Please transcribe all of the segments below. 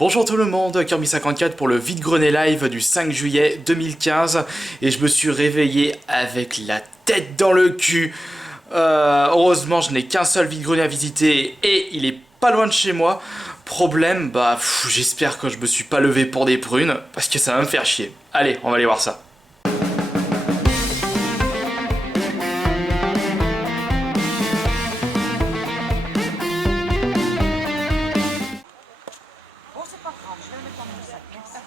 Bonjour tout le monde, Kirby54 pour le vide-grenier live du 5 juillet 2015 et je me suis réveillé avec la tête dans le cul. Heureusement je n'ai qu'un seul vide-grenier à visiter et il est pas loin de chez moi. Problème, j'espère que je me suis pas levé pour des prunes parce que ça va me faire chier. Allez, on va aller voir ça. Bon, c'est pas grave, je vais le mettre dans mon sac. Merci.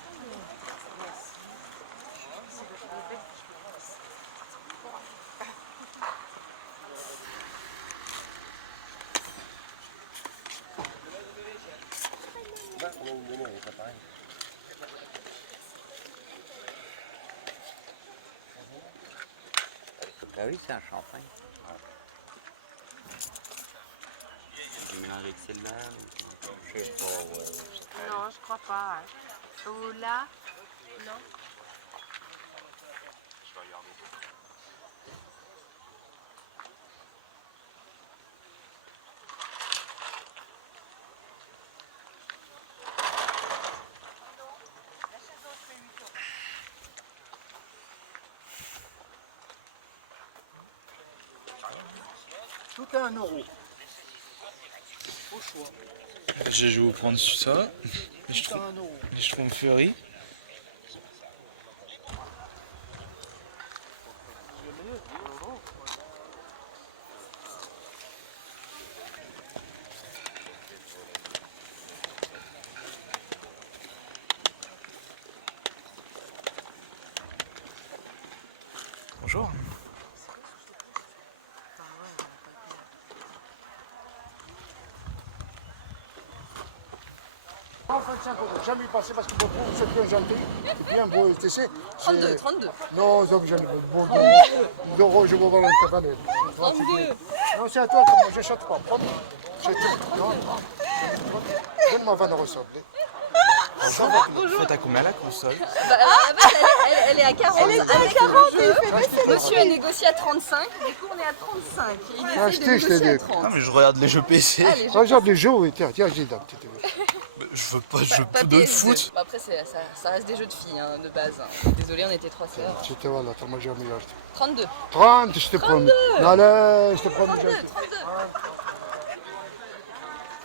Bah oui, c'est un champagne. Je mélange avec celle-là. Je sais pas, ouais. Non, je crois pas. Ou là, non. Tout à 1 euro. Au choix. Je vais vous prendre ça, Tout à 1 euro. les schtroumpferies. Bonjour. En 25 euros, jamais passé parce que bon, c'est bien gentil. Bien beau, tu sais. 32. Non, donc j'en ai bon. D'euros, je vais voir un cabaret. 32. Non, c'est à toi, moi, je n'achète pas. C'est tout. Non. Donne-moi 20 euros, ça. Bonjour. Faites à combien la console? Elle est à 40. Elle est à 40. Monsieur a négocié à 35. Du coup, on est à 35. Il essaie Acheté, de je t'ai négocier à dit. 30. Non mais je regarde les jeux PC. Allez, Regarde les jeux, oui, tiens, j'ai là. Je veux pas de jeux pas de PS2. foot. Bah, après, ça reste des jeux de filles de base. Désolé, on était 3 sœurs. C'était voilà, t'as moi jamais acheté. 32. 30, je te promets. Allez, je te promets. 32. 32.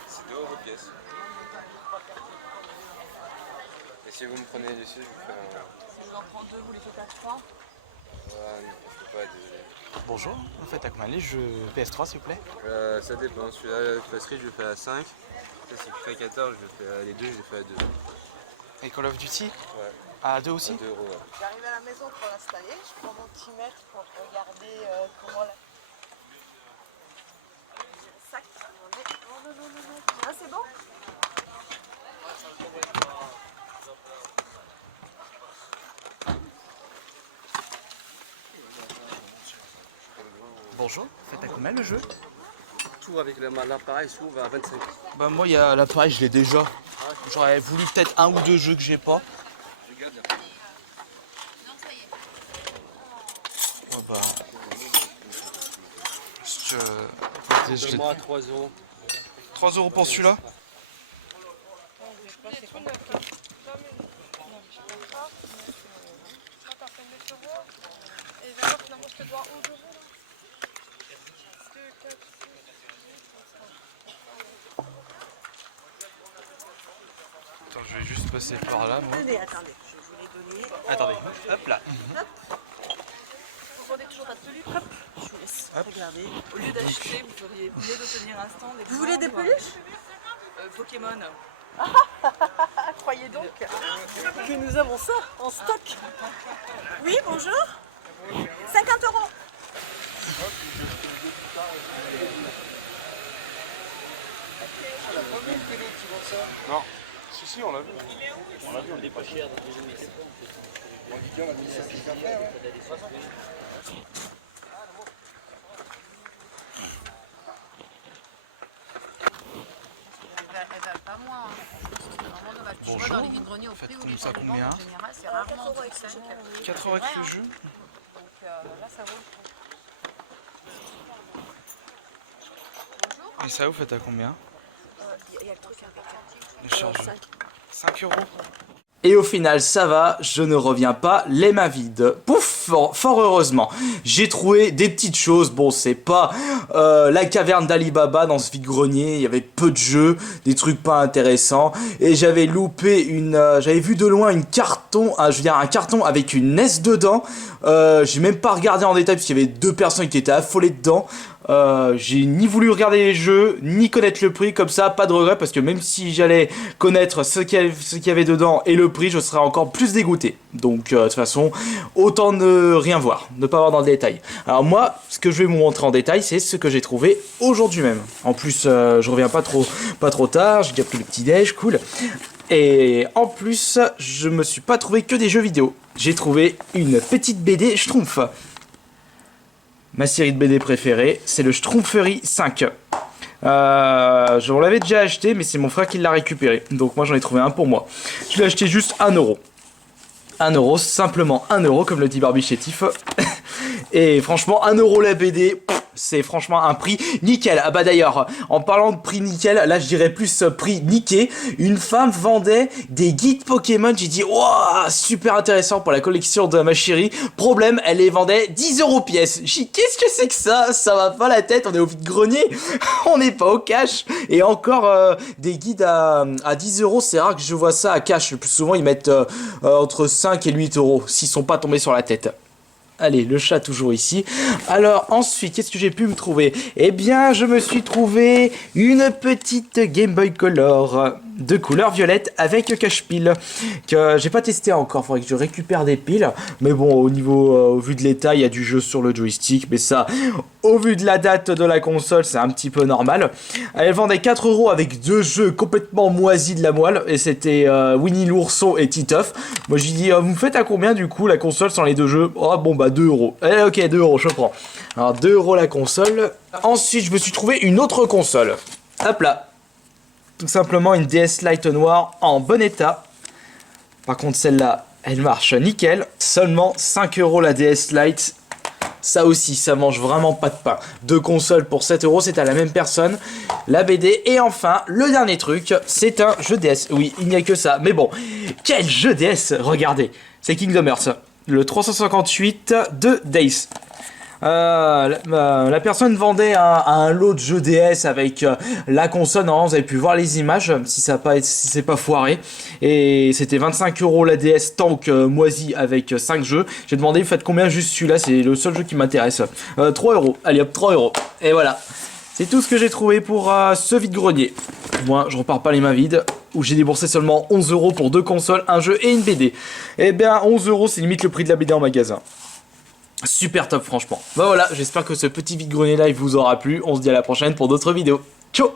C'est 2 euros pièce. Et si vous me prenez dessus, je vous fais un. Si je vous en prends 2, vous les faites à 3. Ouais, non, je peux pas, désolé. Bonjour, vous faites à combien les jeux PS3 s'il vous plaît? Ça dépend. Celui-là, Passerie, je le fais à 5. Ça, c'est FIFA 14, je le fais à les deux, je les fais à 2. Et Call of Duty? Ouais, À 2 à aussi? 2 euros. Ouais. J'arrive à la maison pour l'installer. Je prends mon petit mètre pour regarder comment la. Sac. Non. Ah, c'est bon? Bonjour, vous faites à combien le jeu? Tout avec l'appareil s'ouvre à 25. Bah moi il y a l'appareil, je l'ai déjà. J'aurais voulu peut-être un ou deux jeux que j'ai pas. Ouais bah. Parce que. je l'ai- Moi à 3 euros. 3 euros pour celui-là? Attends, je vais juste passer par là moi. Attendez, je vous l'ai donné. Attendez, hop là. Vous vendez toujours pas de peluche? Hop, je vous laisse Hop. regarder. Au lieu d'acheter, vous feriez mieux d'obtenir un stand. Vous voulez des peluches Pokémon. Croyez donc que nous avons ça en stock. Oui, bonjour. 50 euros. Non. Si, on l'a vu. Elle va pas moins. C'est vraiment dommage. Tu vois, Bonjour. dans les vides-greniers au prix où Faites les ça gens les vendent, combien? en général, c'est rarement en dessous de 5. 4 euros avec le jeu. Donc là, ça vaut le coup. Bonjour. Et ça, vous faites à combien? Il y a le truc avec Les charges. 5. 5 €. Et au final, ça va, je ne reviens pas les mains vides. Pouf, fort heureusement. J'ai trouvé des petites choses. Bon, c'est pas la caverne d'Ali Baba dans ce vide-grenier. Il y avait peu de jeux, des trucs pas intéressants. Et j'avais loupé j'avais vu de loin un carton avec une NES dedans. J'ai même pas regardé en détail parce qu'il y avait 2 personnes qui étaient affolées dedans. J'ai ni voulu regarder les jeux, ni connaître le prix, comme ça, pas de regret, parce que même si j'allais connaître ce qu'il y avait dedans et le prix, je serais encore plus dégoûté. Donc, de toute façon, autant ne rien voir, ne pas voir dans le détail. Alors moi, ce que je vais vous montrer en détail, c'est ce que j'ai trouvé aujourd'hui même. En plus, je reviens pas trop tard, j'ai déjà pris le petit-déj, cool. Et en plus, je me suis pas trouvé que des jeux vidéo. J'ai trouvé une petite BD Schtroumpf. Ma série de BD préférée, c'est le Schtroumpferie 5. Je l'avais déjà acheté, mais c'est mon frère qui l'a récupéré. Donc moi j'en ai trouvé un pour moi. Je l'ai acheté juste 1 €. 1 €, simplement 1 €, comme le dit Barbie Chétif. Et franchement, 1 € la BD, c'est franchement un prix nickel. Ah bah d'ailleurs, en parlant de prix nickel, là je dirais plus prix niqué. Une femme vendait des guides Pokémon. J'ai dit, waouh, super intéressant pour la collection de ma chérie. Problème, elle les vendait 10 € pièce. J'ai dit, qu'est-ce que c'est que ça? Ça va pas la tête, on est au vide-grenier. On n'est pas au cash. Et encore des guides à 10 €, c'est rare que je vois ça à cash. Le plus souvent, ils mettent entre 5 et 8 € s'ils sont pas tombés sur la tête. Allez, le chat toujours ici. Alors ensuite, qu'est-ce que j'ai pu me trouver? Eh bien, je me suis trouvé une petite Game Boy Color de couleur violette avec cache-pile que j'ai pas testé encore. Faudrait que je récupère des piles. Mais bon, au vu de l'état, il y a du jeu sur le joystick. Mais ça, au vu de la date de la console, c'est un petit peu normal. Elle vendait 4 € avec 2 jeux complètement moisis de la moelle. Et c'était Winnie l'ourson et Titeuf. Moi, j'ai dit, vous me faites à combien du coup la console sans les 2 jeux? Oh bon bah 2 €. Eh, ok, 2 €, je prends. Alors 2 € la console. Ensuite, je me suis trouvé une autre console. Hop là. Tout simplement une DS Lite noire en bon état. Par contre, celle-là, elle marche nickel. Seulement 5 € la DS Lite. Ça aussi, ça mange vraiment pas de pain. 2 consoles pour 7 €, c'est à la même personne. La BD. Et enfin, le dernier truc, c'est un jeu DS. Oui, il n'y a que ça. Mais bon, quel jeu DS? Regardez, c'est Kingdom Hearts. Le 358 de Days. La personne vendait un lot de jeux DS avec la console. Normalement, vous avez pu voir les images si c'est pas foiré. Et c'était 25 € la DS tank moisi avec 5 jeux. J'ai demandé, vous faites combien juste celui-là? C'est le seul jeu qui m'intéresse. 3 €. Allez hop, 3 €. Et voilà. C'est tout ce que j'ai trouvé pour ce vide-grenier. Moi, je repars pas les mains vides. Où j'ai déboursé seulement 11 € pour 2 consoles, un jeu et une BD. Eh bien, 11 €, c'est limite le prix de la BD en magasin. Super top, franchement. Bah voilà, j'espère que ce petit vide-grenier live vous aura plu. On se dit à la prochaine pour d'autres vidéos. Ciao!